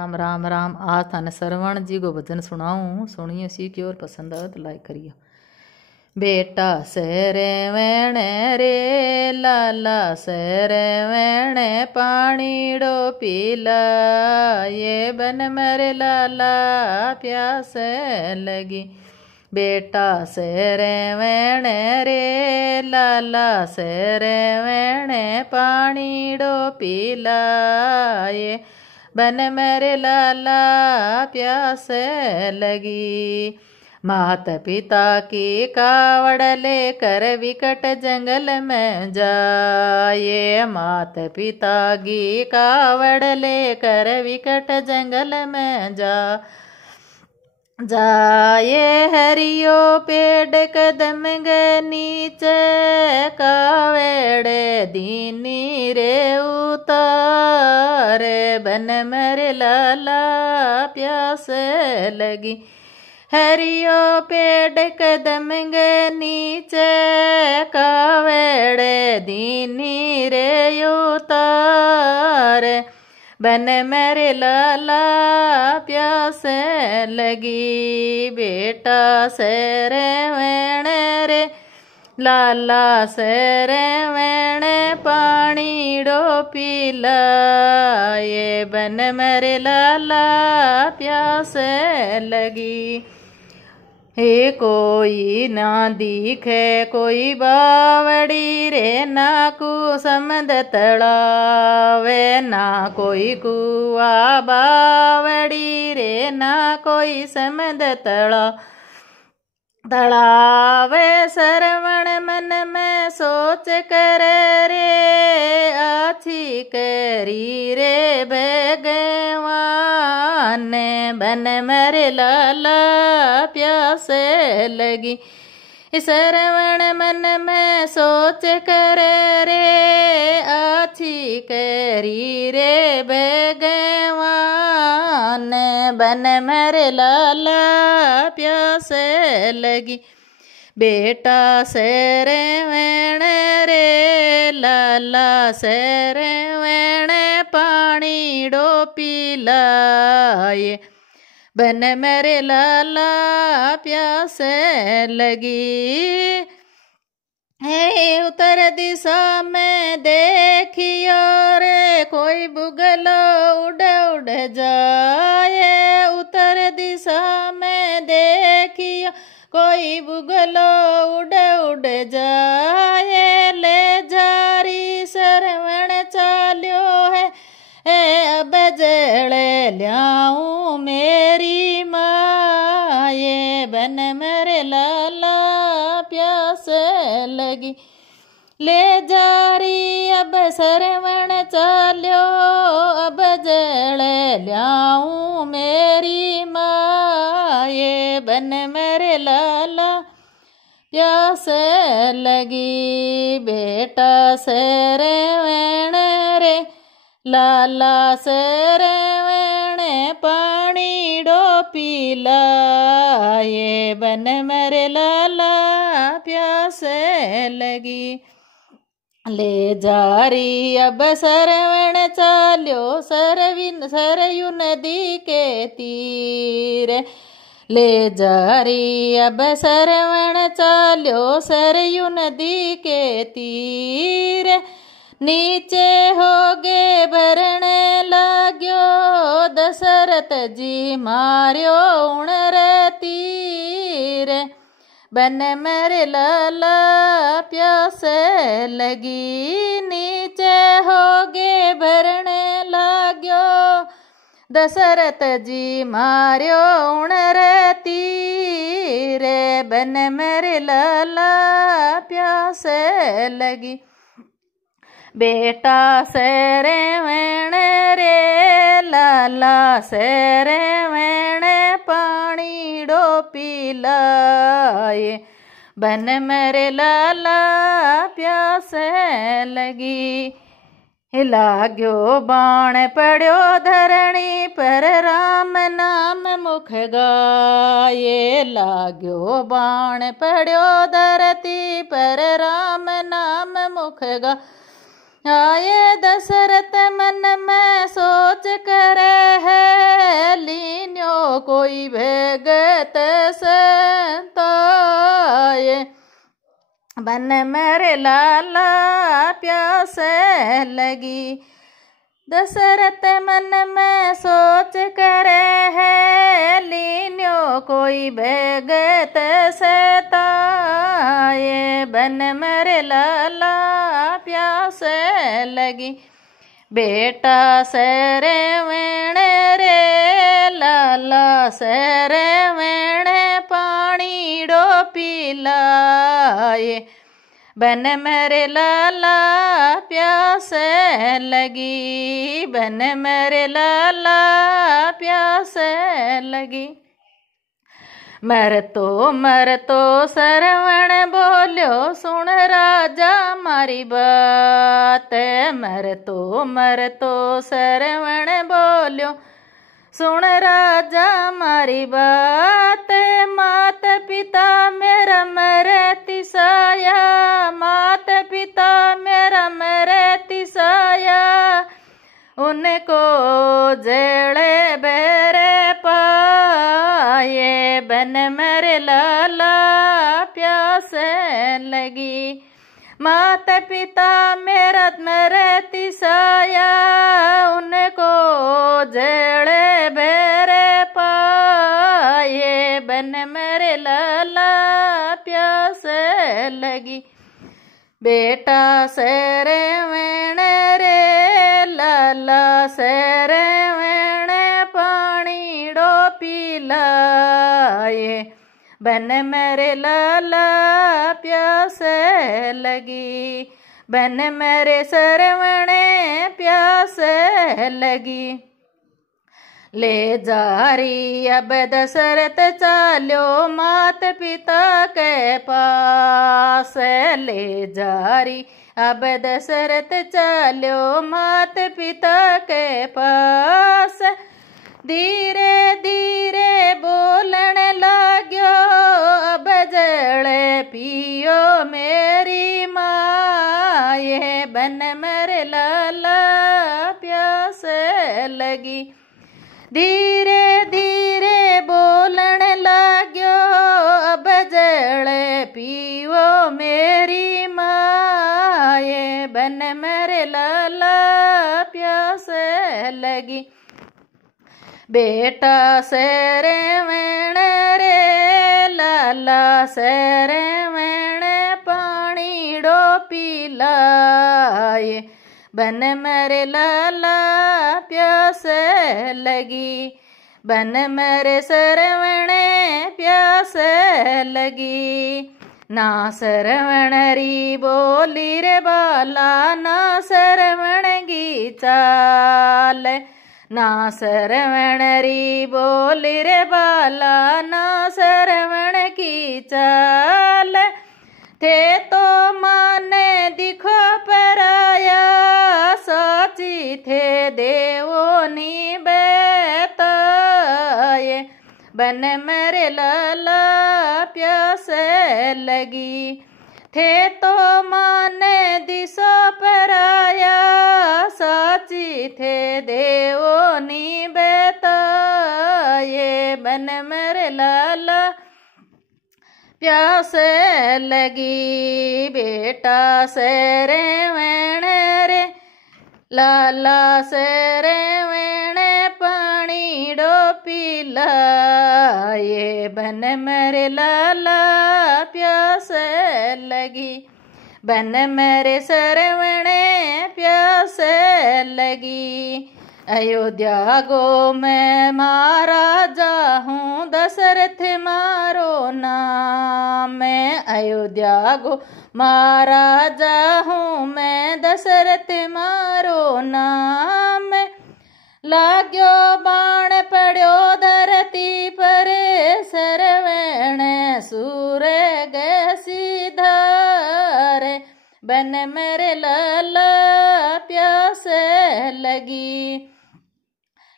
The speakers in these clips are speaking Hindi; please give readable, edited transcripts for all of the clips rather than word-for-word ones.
राम राम राम। आज थाने सरवण जी को भजन सुनाऊं, सुनियो सी की और पसंद आवे तो लाइक करियो। बेटा सेरे वेणे रे लाला सेरे वेणे पानीड़ो पीला, ये बन मरे लाला प्यास लगी। बेटा सेरे वेणे रे लाला सेरे वेणे पानीड़ो पीला, ये बन मेरे लाला प्यास लगी। मात पिता की कावड़ लेकर विकट जंगल में जाए, मात पिता की कावड़ लेकर विकट जंगल में जाए हरियो पेड़ कदम गे नीचे कावेड़े दीनी रे उतारे, बन मरे लाला प्यास लगी। हरियो पेड़ कदम गे नीचे कावेड़े दीनी रे उतारे, बन मेरे लाला प्यास लगी। बेटा सेरे वेणे रे लाला सेरे वेणे पानीड़ो पीला, ये बन मेरे लाला प्यास लगी। हे कोई ना दिखे कोई बावड़ी रे, ना कुसमद तड़ावे, ना कोई कुआ बावड़ी रे, ना कोई समद तड़ावे। सरवण मन में सोच कर रे आछी करी रे भगवान, बन मरे लाला प्यास लगी। सरवण मन में सोच कर रे आछी करी रे भगवान, बन मरे लाला प्यास लगी। बेटा सेरे वेणे रे लाला सेरे वेणे पानीड़ो पीला, ये बन मेरे लाला प्यास लगी। हे उत्तर दिशा में देखियो रे कोई बुगलो उड़ उड़ जाए, उत्तर दिशा में देखियो कोई बुगलो उड़ उड़ जाए। ले जारी सरवण चाल्यो है अब जले ल्याऊं मेरी माए, बन मरे लाला प्यास लगी। ले जारी अब सरवण चाल्यो अब जले ल्याऊं मेरी माए, बन मरे लाला प्यास लगी। बेटा सेरे वेणे रे लाला सेरे वेणे पानीड़ो पीला, ये बन मरे लाला प्यास लगी। ले जारी अब सरवण चाल्यो सरयू नदी के तीर, ले जारी अब सरवण चाल्यो सरयू नदी के तीर। नीचे होगे भरने लाग्यो दशरथ जी मार्यो उणर तीर, बन मरे लाला प्यास लगी। नीचे होगे भरने लाग्यो दशरथ जी मार्यो उणर तीर, बन मरे लाला प्यास लगी। बेटा सेरे वेणे रे लाला सेरे वेणे पानीड़ो पीला, ये बन मरे लाला प्यास लगी। लाग्यो बाण पड़ो धरणी पर राम नाम मुख गाये, लाग्यो बाण पड़ो धरती पर राम नाम मुख गा। आए दशरथ मन में सोच करे है बन मेरे लाला प्यास लगी। दशरथ मन में सोच करे है, लीन्यो कोई भगत सताए। बन मेरे लाला प्यास लगी। बेटा सरे वेणे रे लाला सरे वेणे पानी डो पिलाए। बन मेरे लाला प्यास लगी। बन मेरे लाला प्यास लगी। मर तो सरवण बोल्यो सुन राजा मारी बात। मर तो सरवण बोल्यो सुन राजा मारी बात। मात पिता मेरा मरे तिसाया, मात पिता मेरा मरे तिसाया। उनको जेड़े बेरे पाए। बन मेरे लाला प्यास लगी। माता पिता मेरा मरे तिसाया, उनको जेड़े बेरे पाए। बन मेरे लाला प्यास लगी। बेटा सेरे वेणे रे लाला सेरे वेणे पानी डो पिलाए। बन मेरे लाला प्यास लगी। बन मेरे सरवणे प्यास लगी। ले जारी अब दशरथ चाल्यो मात पिता के पास। ले जारी अब दशरथ चाल्यो मात पिता के पास। धीरे धीरे बोलन लाग्यो अब जड़े पियो मेरी माए। बन मेरे लाला प्यास लगी। धीरे धीरे बोलन लाग्यो अब जड़े पियो मेरी माए। बन मेरे लाला प्यास लगी। बेटा सेरे वेणे रे लाला सेरे वेणे पानी डो पिलाए। बन मेरे लाला प्यास लगी। बन मेरे सरवणे प्यास लगी। ना सरवण री बोली रे बाला, ना सरवण की चाल। ना सरवण री बोली रे बाला, ना सरवण की चाल। थे तो माने दिखो पराया, साची थे देवो नी बेताए। बन मेरे लाला प्यास लगी। थे तो माने दिसो पराया, साची थे देवो नी बेताए। बन मेरे लाला प्यास लगी। बेटा सेरे वेणे रे लाला सेरे वेणे पानी डो पिलाए। बन मेरे लाला प्यास लगी। बन मेरे सरवणे प्यास लगी। अयोध्या गो मैं महाराजा हूँ, दशरथ मारो नाम। मैं अयोध्या गो महाराजा हूँ, मैं दशरथ मारो नाम। लाग्यो बाण पड़ो धरती पर, सरवण सूर गे सीधार। बन मेरे लाला प्यास लगी।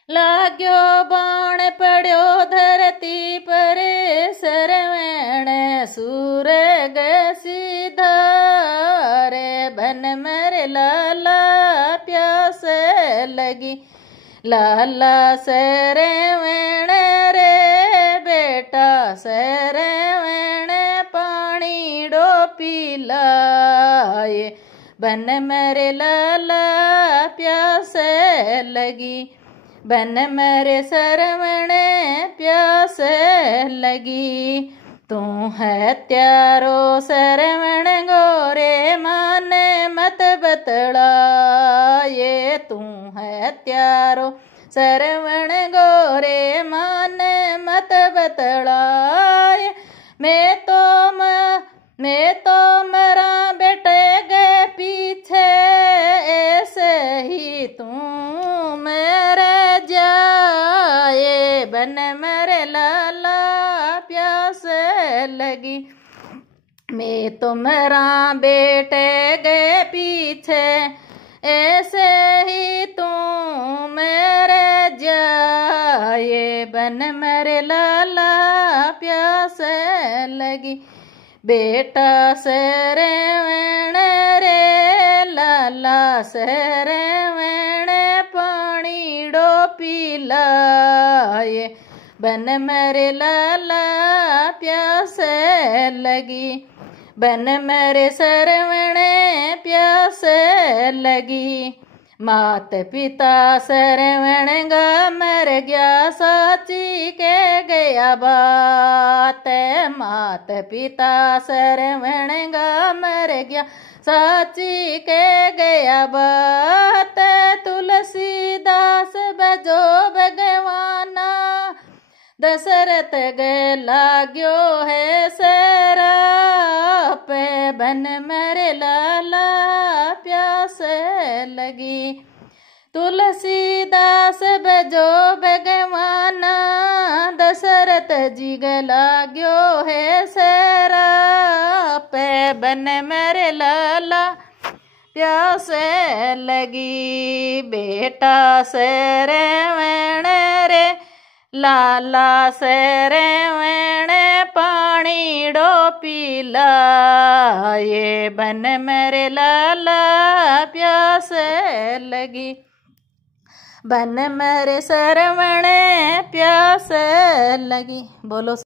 लाग्यो बाण पड़ो धरती पर, सरवण सूर गे सीधार। बन मेरे लाला प्यास लगी। लाला सरवण रे बेटा सरवण पानी डो पिला। लाए। बन मेरे लाला प्यास लगी, बन मेरे सरवण प्यास लगी। तू है त्यारो सरवण गोरे माने मत बतलाए। तू है त्यारो सरवण गोरे माने मत बतलाए। मैं तो मरा बेटे गए पीछे, ऐसे ही तू मेरे जाए। बन मेरे लाला प्यास लगी, मैं तो मरा बेटे गए पीछे, ऐसे ही तू मेरे जाए। बन मेरे लाला प्यास लगी, बेटा सरवण रे लाला सरवण पानी डो पिलाए। बन मेरे लाला प्यास लगी, बन मेरे सरवण प्यास लगी। मात पिता सरवण गा मर गया, साची के गया बात। मात पिता सरवण गा मर गया, साची के गया बात। तुलसीदास बजो भगवाना, दशरथ गए लाग्यो है सराप। बन मेरे लाला प्यास लगी, तुलसीदास बजो भगवाना, दशरथ जी गए लाग्यो है सराप। बन मेरे लाला प्यास लगी, बेटा सरवण रे लाला सरवण पानी डो पिलाए। बन मेरे लाला प्यास लगी, बन मेरे सरवण प्यास लगी। बोलो।